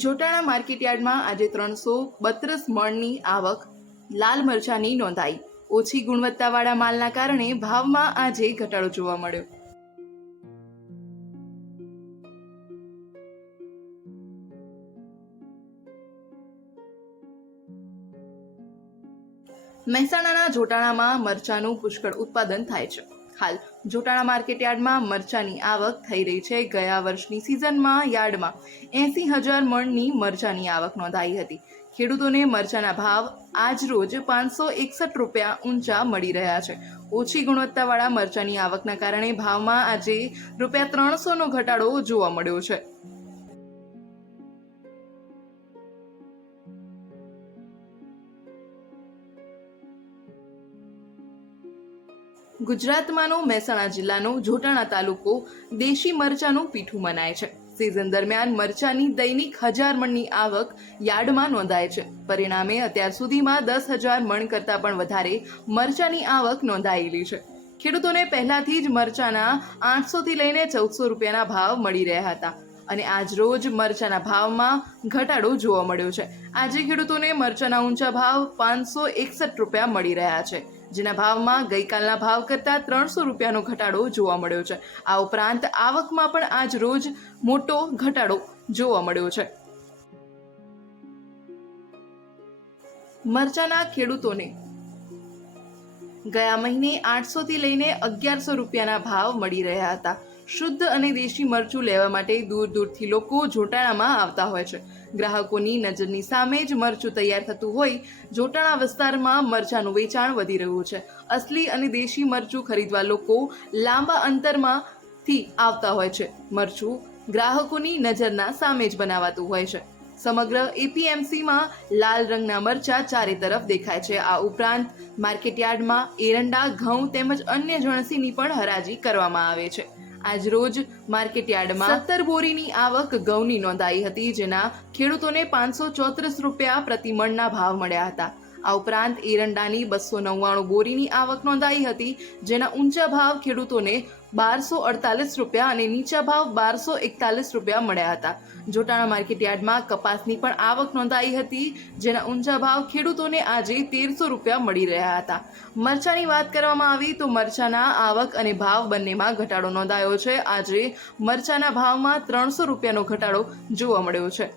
જોટાણા માર્કેટયાર્ડમાં આજે 332 મણની આવક લાલ મરચાંની નોંધાઈ। ઓછી ગુણવત્તાવાળા માલના કારણે ભાવમાં આજે ઘટાડો જોવા મળ્યો। મહેસાણાના જોટાણામાં મરચાંનું પુષ્કળ ઉત્પાદન થાય છે। હાલ જોટાણા માર્કેટયાર્ડમાં મરચાંની આવક થઈ રહી છે। ગયા વર્ષની સિઝનમાં યાર્ડમાં 80,000 મણની મરચાંની આવક નોંધાઈ હતી। ખેડૂતોને મરચાંના ભાવ આજ રોજ 561 રૂપિયા ઊંચા મળી રહ્યા છે। ઓછી ગુણવત્તાવાળા મરચાંની આવકના કારણે ભાવમાં આજે ₹300નો ઘટાડો જોવા મળ્યો છે। ગુજરાતમાંનો મહેસાણા જિલ્લાનો જોટાણા તાલુકો દેશી મરચાંનું પીઠું મનાય છે। સિઝન દરમિયાન મરચાંની દૈનિક 1000 મણની આવક યાર્ડમાં નોંધાય છે। પરિણામે અત્યાર સુધીમાં 10,000 મણ કરતાં પણ વધારે મરચાંની આવક નોંધાયેલી છે। ખેડૂતોને પહેલાથી જ મરચાંના 800 થી લઈને 1400 રૂપિયાના ભાવ મળી રહ્યા હતા અને આજ રોજ મરચાંના ભાવમાં ઘટાડો જોવા મળ્યો છે। આજે ખેડૂતોને મરચાંના ઊંચા ભાવ 561 રૂપિયા મળી રહ્યા છે, જેના ભાવમાં ગઈકાલના ભાવ કરતાં 300 રૂપિયાનો ઘટાડો જોવા મળ્યો છે। આ ઉપરાંત આવકમાં પણ આજ રોજ મોટો ઘટાડો જોવા મળ્યો છે। મરચાંના ખેડૂતોને ગયા મહિને 800 થી લઈને 1100 રૂપિયાના ભાવ મળી રહ્યા હતા। શુદ્ધ અને દેશી મરચું લેવા માટે દૂર દૂરથી લોકો જોટાણામાં આવતા હોય છે। ગ્રાહકોની નજરની સામે જ મરચું તૈયાર થતું હોય જોટાણા વિસ્તારમાં મરચાંનું વેચાણ વધી રહ્યું છે। અસલી અને દેશી મરચું ખરીદવા લોકો લાંબા અંતરમાંથી આવતા હોય છે। મરચું ગ્રાહકોની નજરના સામે જ બનાવાતું હોય છે। સમગ્ર એપીએમસીમાં લાલ રંગના મરચાં ચારે તરફ દેખાય છે। આ ઉપરાંત માર્કેટયાર્ડમાં એરંડા, ઘઉં તેમજ અન્ય જણસીની પણ હરાજી કરવામાં આવે છે। આજ રોજ માર્કેટયાર્ડમાં 17 બોરીની આવક ઘઉંની નોંધાઈ હતી, જેના ખેડૂતોને 534 રૂપિયા પ્રતિ મણના ભાવ મળ્યા હતા। આ ઉપરાંત એરંડાની 299 બોરીની આવક નોંધાઈ હતી, જેના ઊંચા ભાવ ખેડૂતોને 1248 રૂપિયા અને નીચા ભાવ 1241 રૂપિયા મળ્યા હતા। જોટાણા માર્કેટયાર્ડમાં કપાસની પણ આવક નોંધાઈ હતી, જેના ઊંચા ભાવ ખેડૂતોને આજે 1300 રૂપિયા મળી રહ્યા હતા। મરચાંની વાત કરવામાં આવી તો મરચાંના આવક અને ભાવ બંનેમાં ઘટાડો નોંધાયો છે। આજે મરચાંના ભાવમાં 300 રૂપિયાનો ઘટાડો જોવા મળ્યો છે।